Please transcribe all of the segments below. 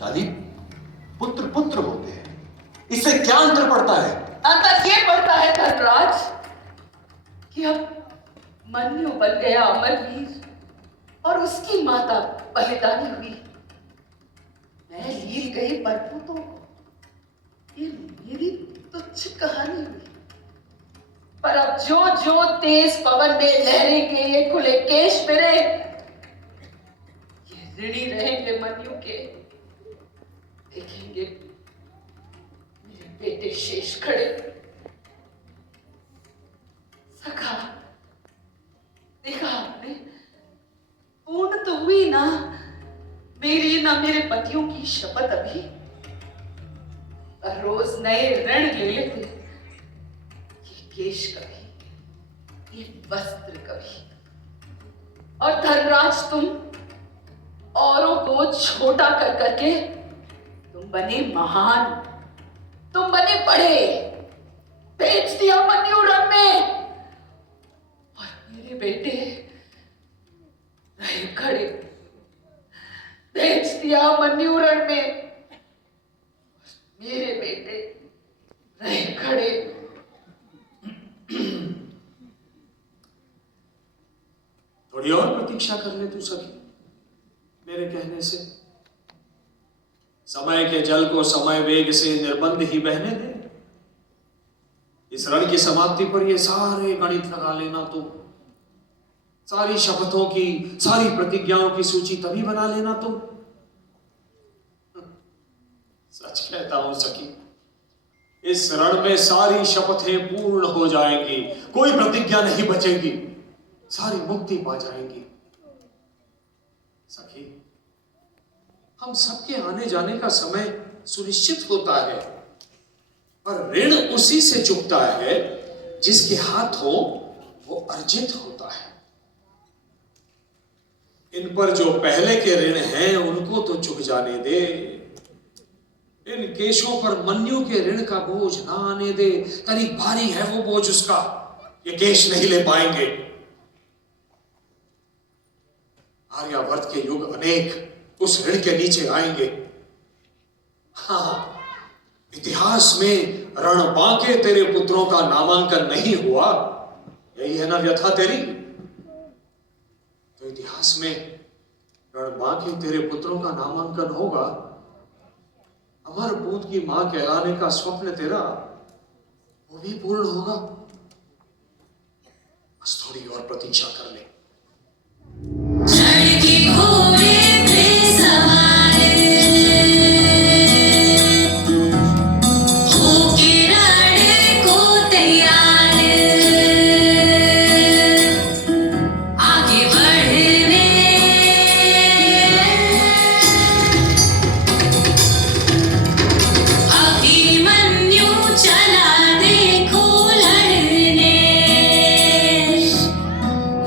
दादी, पुत्र पुत्र होते हैं, इससे क्या अंतर पड़ता है? अंतर ये पड़ता है धनराज कि अब मन्यु बन गया अमरवीर और उसकी माता बलिदानी हुई। मैं लील गई प्रभु, तो ये मेरी तुच्छ कहानी हुई। पर अब जो जो तेज पवन में लहरेंगे ये खुले केश मेरे, ये ऋणी रहेंगे मन्यु के। देखेंगे मेरे बेटे शेष खड़े। सखा, देखा आपने, पूर्ण तो हुई ना मेरी ना मेरे पतियों की शपथ अभी। रोज नए ऋण ले लेते, ये केश कभी, ये वस्त्र कभी। और धनराज तुम औरों को छोटा कर करके तुम बने महान, तुम बने बड़े, बेच दिया मन्यु रण में। और मेरे बेटे रहे खड़े, बेच दिया मन्यु रण में। मेरे बेटे रहे खड़े। थोड़ी और प्रतीक्षा कर ले तू सखी, मेरे कहने से। समय के जल को समय वेग से निर्बंध ही बहने दे। इस रण की समाप्ति पर ये सारे गणित लगा लेना तू, सारी शपथों की, सारी प्रतिज्ञाओं की सूची तभी बना लेना तुम। सच कहता हूं सखी, इस रण में सारी शपथें पूर्ण हो जाएंगी, कोई प्रतिज्ञा नहीं बचेगी, सारी मुक्ति पा जाएंगी। सखी, हम सबके आने जाने का समय सुनिश्चित होता है, पर ऋण उसी से चुकता है जिसके हाथों वो अर्जित होता है। इन पर जो पहले के ऋण हैं उनको तो चुक जाने दे, इन केशों पर मन्यु के ऋण का बोझ ना आने दे। तनिक भारी है वो बोझ उसका, ये केश नहीं ले पाएंगे। आर्यावर्त के युग अनेक उस ऋण के नीचे आएंगे। हाँ, इतिहास में रण बांके तेरे पुत्रों का नामांकन नहीं हुआ, यही है ना व्यथा तेरी। तो इतिहास में रण बांके तेरे पुत्रों का नामांकन होगा। अमर बूंद की मां कहलाने का स्वप्न तेरा वो भी पूर्ण होगा। बस थोड़ी और प्रतीक्षा कर ले।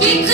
एक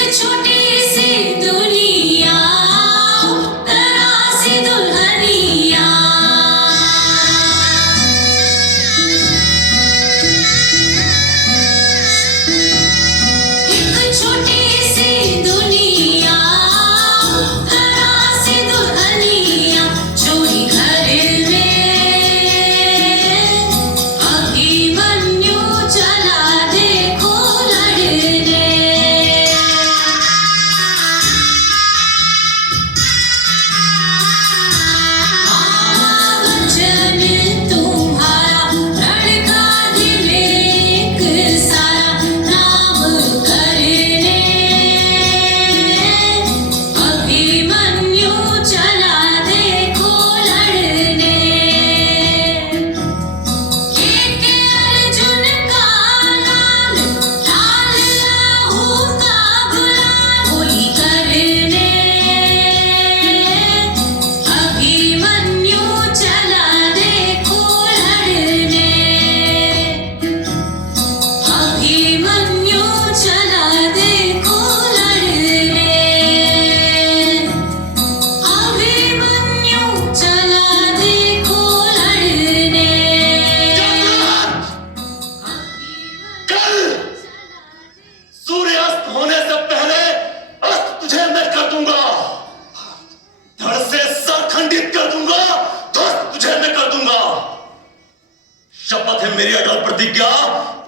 शपथ है मेरी अटल प्रतिज्ञा,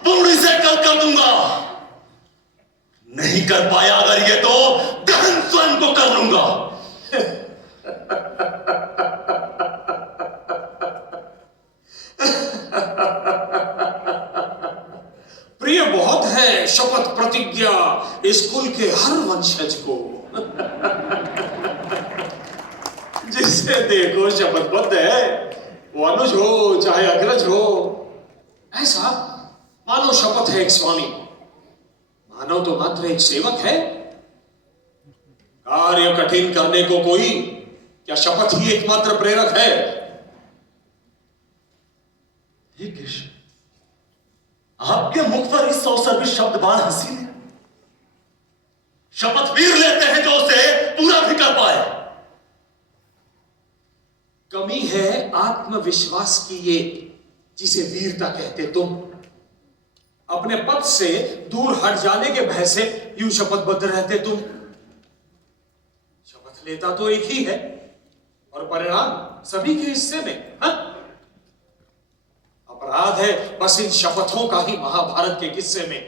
पूर्ण से कल कर दूंगा। नहीं कर पाया अगर ये तो दहन स्वयं को कर लूंगा। प्रिय बहुत है शपथ प्रतिज्ञा इस कुल के हर वंशज को। जिसे देखो शपथबद्ध है, वो अनुज हो चाहे अग्रज हो। ऐसा मानो शपथ है एक स्वामी, मानो तो मात्र एक सेवक है। कार्य कठिन करने को कोई, क्या शपथ ही एकमात्र प्रेरक है? हे कृष्ण, आपके मुख पर इस अवसर भी शब्द बाण हंसी है। शपथ वीर लेते हैं जो उसे पूरा भी कर पाए। कमी है आत्मविश्वास की ये, जिसे वीरता कहते तुम। अपने पद से दूर हट जाने के भय से यूं शपथबद्ध रहते तुम। शपथ लेता तो एक ही है और परिणाम सभी के हिस्से में। हाँ? अपराध है बस इन शपथों का ही महाभारत के किस्से में।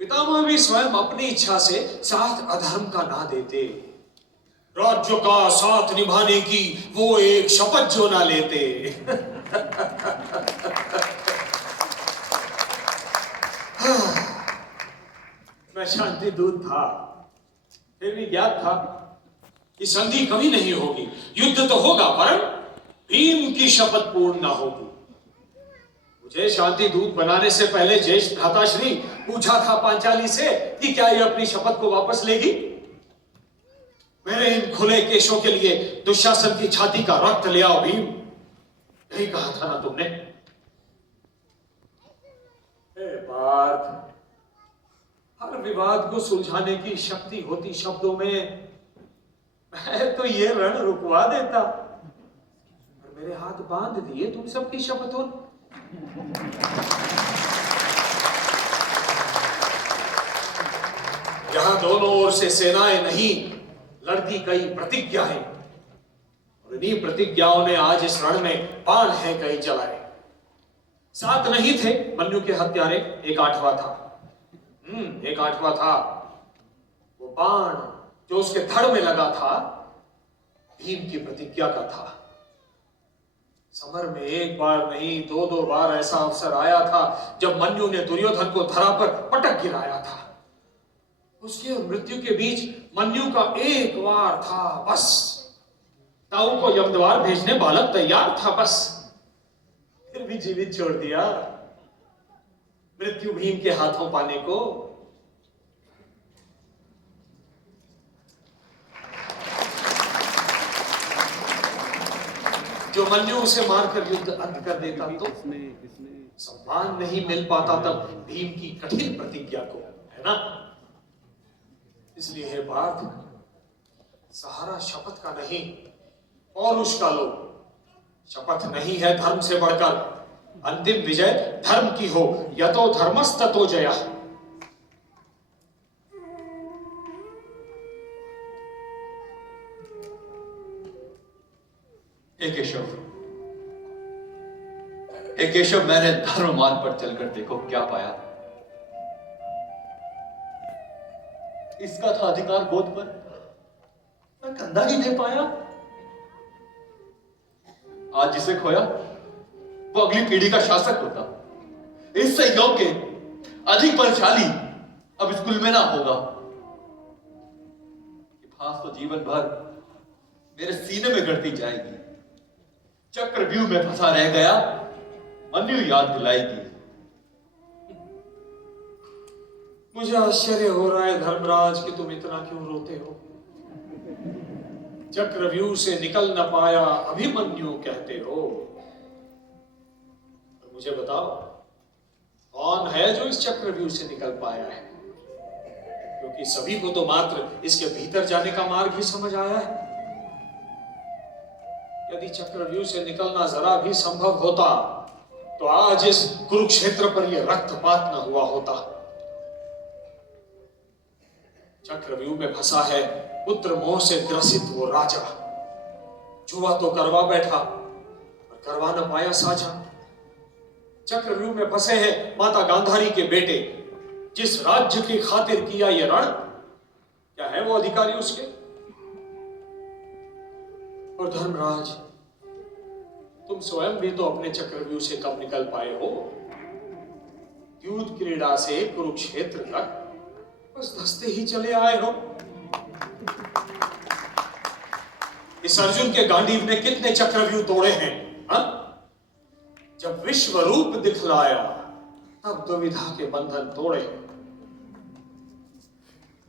पितामह भी स्वयं अपनी इच्छा से साथ अधर्म का ना देते, राज्य का साथ निभाने की वो एक शपथ जो ना लेते। मैं शांति दूत था, फिर भी ज्ञात था कि संधि कभी नहीं होगी। युद्ध तो होगा पर भीम की शपथ पूर्ण ना होगी। मुझे शांति दूत बनाने से पहले ज्येष्ठ भ्राताश्री पूछा था पांचाली से कि क्या ये अपनी शपथ को वापस लेगी। मेरे इन खुले केशों के लिए दुशासन की छाती का रक्त ले आओ भीम, यही कहा था ना तुमने? पार्थ, हर विवाद को सुलझाने की शक्ति होती शब्दों में। मैं तो ये रण रुकवा देता, और मेरे हाथ बांध दिए तुम सबकी शपथों। यहां दोनों ओर से सेनाएं नहीं, लड़ती कई प्रतिज्ञाएं, और इन्हीं प्रतिज्ञाओं ने आज इस रण में बाण है कई चलाए। 7 नहीं थे मन्यु के हत्यारे, एक 8वां था। एक 8वां था। वो बाण जो उसके धड़ में लगा था, भीम की प्रतिज्ञा का था। समर में एक बार नहीं 2-2 बार ऐसा अवसर आया था जब मन्यु ने दुर्योधन को धरा पर पटक गिराया था। उसके और मृत्यु के बीच मन्यु का एक वार था बस। ताऊ को यमद्वार भेजने बालक तैयार था बस, फिर भी जीवित छोड़ दिया मृत्यु भीम के हाथों पाने को। जो मन्यु उसे मारकर युद्ध अंत कर देता तो सम्मान नहीं मिल पाता तब भीम की कठिन प्रतिज्ञा को, है ना? इसलिए हे पार्थ, सहारा शपथ का नहीं पौरुष का लो। शपथ नहीं है धर्म से बढ़कर, अंतिम विजय धर्म की हो। यतो धर्मस्ततो जया। हे केशव, हे केशव, मैंने धर्म मार्ग पर चलकर देखो क्या पाया। इसका था अधिकार बोध पर, मैं कंधा ही दे पाया। आज जिसे खोया वो अगली पीढ़ी का शासक होता। इससे योग्य अधिक बलशाली अब इस कुल में ना होगा। फांस तो जीवन भर मेरे सीने में गड़ती जाएगी। चक्रव्यूह में फंसा रह गया मन्यु याद दिलाएगी। मुझे आश्चर्य हो रहा है धर्मराज कि तुम इतना क्यों रोते हो। चक्रव्यूह से निकल न पाया अभिमन्यु कहते हो। और मुझे बताओ कौन है जो इस चक्रव्यूह से निकल पाया है? क्योंकि सभी को तो मात्र इसके भीतर जाने का मार्ग ही समझ आया है। यदि चक्रव्यूह से निकलना जरा भी संभव होता तो आज इस कुरुक्षेत्र पर यह रक्तपात न हुआ होता। चक्रव्यूह में फंसा है पुत्र मोह से ग्रसित वो राजा। जुआ तो करवा बैठा और करवा न पाया साझा। चक्रव्यूह में फंसे हैं माता गांधारी के बेटे। जिस राज्य की खातिर किया ये रण, क्या है वो अधिकारी उसके? और धर्मराज, तुम स्वयं भी तो अपने चक्रव्यूह से कब निकल पाए हो? युद्ध क्रीड़ा से कुरुक्षेत्र तक बस धंसते ही चले आए हो। इस अर्जुन के गांडीव ने कितने चक्रव्यूह तोड़े हैं, हा? जब विश्व रूप दिखलाया तब दुविधा के बंधन तोड़े।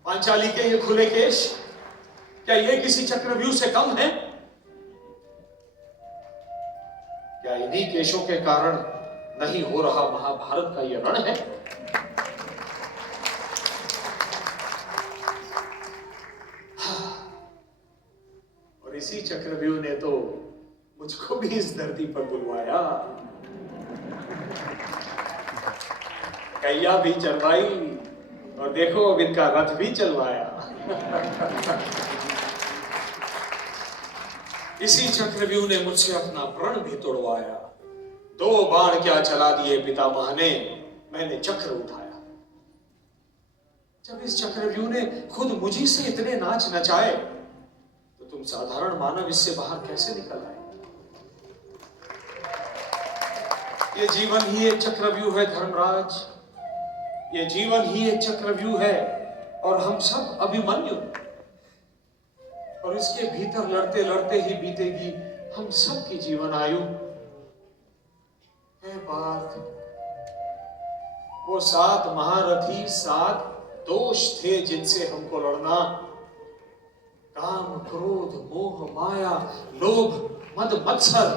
पांचाली के ये खुले केश, क्या ये किसी चक्रव्यूह से कम है? क्या इन्हीं केशों के कारण नहीं हो रहा महाभारत का ये रण है? और इसी चक्रव्यूह ने तो मुझको भी इस धरती पर बुलवाया। कैया भी चलवाई और देखो अब इनका रथ भी चलवाया। इसी चक्रव्यूह ने मुझसे अपना प्रण भी तोड़वाया। 2 बाण क्या चला दिए पितामह ने, मैंने चक्र उठाया। जब इस चक्रव्यूह ने खुद मुझी से इतने नाच नचाए तो तुम साधारण मानव इससे बाहर कैसे निकल आए? ये जीवन ही एक चक्रव्यूह है धर्मराज, ये जीवन ही एक चक्रव्यूह है और हम सब अभिमन्यु। और इसके भीतर लड़ते लड़ते ही बीतेगी हम सब की जीवन आयु। है बात, वो 7 महारथी 7 दोष थे जिनसे हमको लड़ना। काम, क्रोध, मोह, माया, लोभ, मद, मत्सर,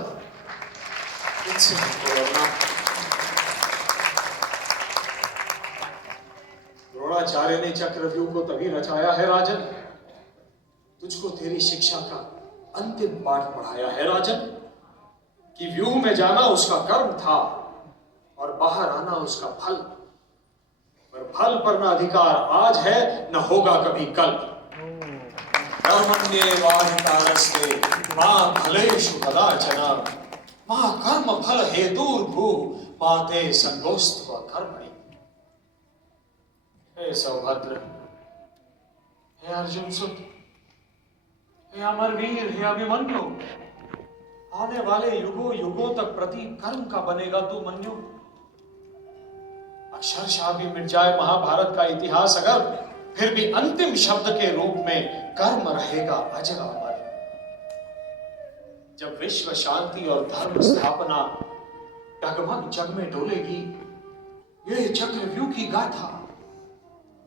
इनसे हमको लड़ना। द्रोणाचार्य ने चक्रव्यूह को तभी रचाया है राजन, तुझको तेरी शिक्षा का अंतिम पाठ पढ़ाया है राजन, कि व्यूह में जाना उसका कर्म था और बाहर आना उसका फल। पर फल पर न अधिकार आज है न होगा कभी कल। कर्मण्येवाधिकारस्ते मा फलेषु कदाचन मा कर्म फल हेतुर्भुः मा ते संगोऽस्त्व कर्मणि। हे सौभद्र, हे अर्जुन सुत, हे अमरवीर, हे अभिमन्यु, आने वाले युगों युगों तक प्रति कर्म का बनेगा तू मन्यु। अक्षरशः भी मिट जाए महाभारत का इतिहास अगर, फिर भी अंतिम शब्द के रूप में कर्म रहेगा अजर अमर। जब विश्व शांति और धर्म स्थापना डगमग जग में डोलेगी, ये चक्रव्यूह की गाथा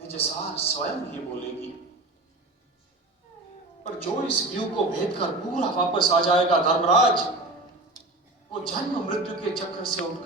निजसार स्वयं ही बोलेगी। पर जो इस व्यू को भेद कर पूरा वापस आ जाएगा धर्मराज, वो जन्म मृत्यु के चक्र से उठकर